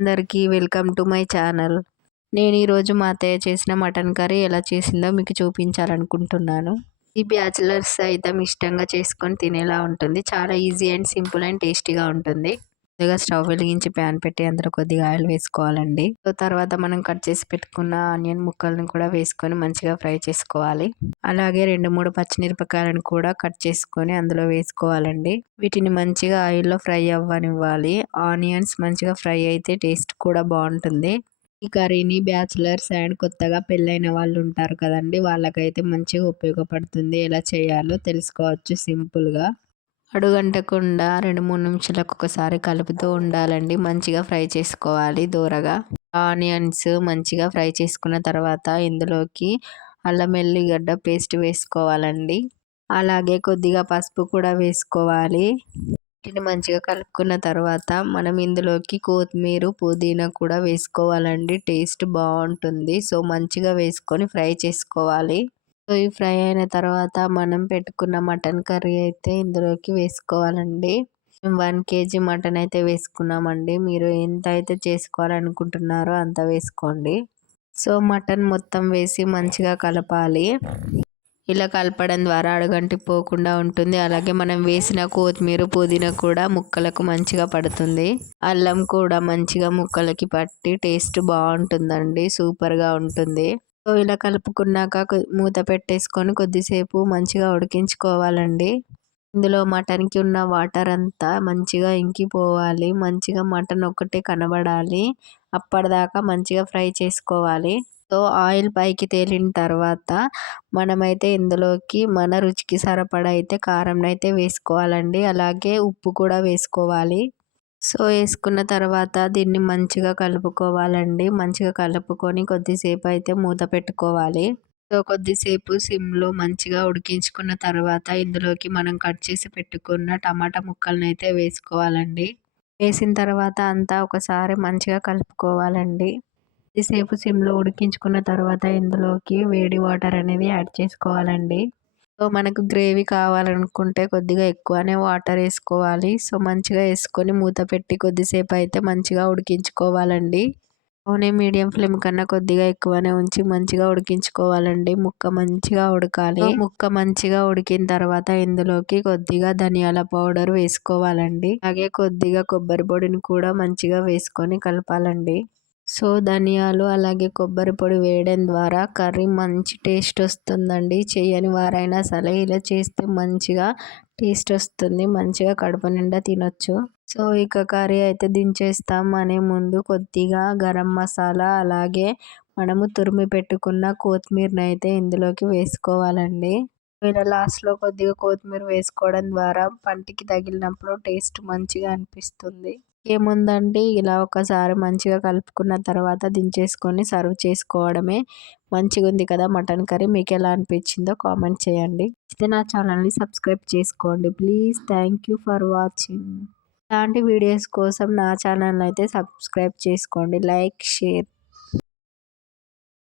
అందరికీ welcome to my channel. నేను ఈరోజు మా అత్తయ్య చేసిన మటన్ కర్రీ ఎలా చేసిందో మీకు చూపించాలనుకుంటున్నాను. ఈ బ్యాచిలర్స్ అయితే ఇష్టంగా చేసుకొని తినేలా ఉంటుంది. చాలా ఈజీ అండ్ సింపుల్ అండ్ టేస్టీగా ఉంటుంది. కొద్దిగా స్టవ్ వెలిగించి ప్యాన్ పెట్టి అందులో కొద్దిగా ఆయిల్ వేసుకోవాలండి. తర్వాత మనం కట్ చేసి పెట్టుకున్న ఆనియన్ ముక్కలను కూడా వేసుకొని మంచిగా ఫ్రై చేసుకోవాలి. అలాగే రెండు మూడు పచ్చిమిరపకాయలను కూడా కట్ చేసుకొని అందులో వేసుకోవాలండి. వీటిని మంచిగా ఆయిల్లో ఫ్రై అవ్వనివ్వాలి. ఆనియన్స్ మంచిగా ఫ్రై అయితే టేస్ట్ కూడా బాగుంటుంది. ఈ కర్రీని బ్యాచులర్స్ అండ్ కొత్తగా పెళ్ళైన వాళ్ళు ఉంటారు కదండి వాళ్ళకైతే మంచిగా ఉపయోగపడుతుంది. ఎలా చేయాలో తెలుసుకోవచ్చు సింపుల్గా. అడుగంటకుండా రెండు మూడు నిమిషాలకు ఒకసారి కలుపుతూ ఉండాలండి. మంచిగా ఫ్రై చేసుకోవాలి దూరగా. ఆనియన్స్ మంచిగా ఫ్రై చేసుకున్న తర్వాత ఇందులోకి అల్లం ఎల్లిగడ్డ పేస్ట్ వేసుకోవాలండి. అలాగే కొద్దిగా పసుపు కూడా వేసుకోవాలి. వీటిని మంచిగా కలుపుకున్న తర్వాత మనం ఇందులోకి కొత్తిమీర పుదీనా కూడా వేసుకోవాలండి. టేస్ట్ బాగుంటుంది. సో మంచిగా వేసుకొని ఫ్రై చేసుకోవాలి. సో ఈ ఫ్రై అయిన తర్వాత మనం పెట్టుకున్న మటన్ కర్రీ అయితే ఇందులోకి వేసుకోవాలండి. మేము వన్ కేజీ మటన్ అయితే వేసుకున్నామండి. మీరు ఎంత అయితే చేసుకోవాలనుకుంటున్నారో అంత వేసుకోండి. సో మటన్ మొత్తం వేసి మంచిగా కలపాలి. ఇలా కలపడం ద్వారా అడగంటి పోకుండా ఉంటుంది. అలాగే మనం వేసిన కొత్తిమీర పుదీనా కూడా ముక్కలకు మంచిగా పడుతుంది. అల్లం కూడా మంచిగా ముక్కలకి పట్టి టేస్ట్ బాగుంటుందండి. సూపర్గా ఉంటుంది. సో ఇలా కలుపుకున్నాక మూత పెట్టేసుకొని కొద్దిసేపు మంచిగా ఉడికించుకోవాలండి. ఇందులో మటన్కి ఉన్న వాటర్ అంతా మంచిగా ఇంకిపోవాలి. మంచిగా మటన్ ఒక్కటే కనబడాలి. అప్పటిదాకా మంచిగా ఫ్రై చేసుకోవాలి. సో ఆయిల్ పైకి తేలిన తర్వాత మనమైతే ఇందులోకి మన రుచికి సరిపడా అయితే కారం అయితే వేసుకోవాలండి. అలాగే ఉప్పు కూడా వేసుకోవాలి. సో వేసుకున్న తర్వాత దీన్ని మంచిగా కలుపుకోవాలండి. మంచిగా కలుపుకొని కొద్దిసేపు అయితే మూత పెట్టుకోవాలి. సో కొద్దిసేపు సిమ్లో మంచిగా ఉడికించుకున్న తర్వాత ఇందులోకి మనం కట్ చేసి పెట్టుకున్న టమాటా ముక్కలను అయితే వేసుకోవాలండి. వేసిన తర్వాత అంతా ఒకసారి మంచిగా కలుపుకోవాలండి. కొద్దిసేపు సిమ్లో ఉడికించుకున్న తర్వాత ఇందులోకి వేడి వాటర్ అనేది యాడ్ చేసుకోవాలండి. సో మనకు గ్రేవీ కావాలనుకుంటే కొద్దిగా ఎక్కువనే వాటర్ వేసుకోవాలి. సో మంచిగా వేసుకొని మూత పెట్టి కొద్దిసేపు అయితే మంచిగా ఉడికించుకోవాలండి. నూనె మీడియం ఫ్లేమ్ కన్నా కొద్దిగా ఎక్కువనే ఉంచి మంచిగా ఉడికించుకోవాలండి. ముక్క మంచిగా ఉడకాలి. ముక్క మంచిగా ఉడికిన తర్వాత ఇందులోకి కొద్దిగా ధనియాల పౌడర్ వేసుకోవాలండి. అలాగే కొద్దిగా కొబ్బరి పొడిని కూడా మంచిగా వేసుకొని కలపాలండి. సో ధనియాలు అలాగే కొబ్బరి పొడి వేయడం ద్వారా కర్రీ మంచి టేస్ట్ వస్తుందండి. చేయని వారైనా సరే ఇలా చేస్తే మంచిగా టేస్ట్ వస్తుంది. మంచిగా కడుపు నిండా తినొచ్చు. సో ఇక కర్రీ అయితే దించేస్తాం అనే ముందు కొద్దిగా గరం మసాలా అలాగే మనము తురిమి పెట్టుకున్న కొత్తిమీరని అయితే ఇందులోకి వేసుకోవాలండి. ఇలా లాస్ట్లో కొద్దిగా కొత్తిమీర వేసుకోవడం ద్వారా పంటికి తగిలినప్పుడు టేస్ట్ మంచిగా అనిపిస్తుంది. ఏముందండి? ఇలా ఒకసారి మంచిగా కలుపుకున్న తర్వాత దించేసుకొని సర్వ్ చేసుకోవడమే మంచిగా ఉంది కదా మటన్ కర్రీ. మీకు ఎలా అనిపించిందో కామెంట్ చేయండి. అయితే నా ఛానల్ని సబ్స్క్రైబ్ చేసుకోండి. Please thank you for watching. ఇలాంటి వీడియోస్ కోసం నా ఛానల్ అయితే సబ్స్క్రైబ్ చేసుకోండి. Like share.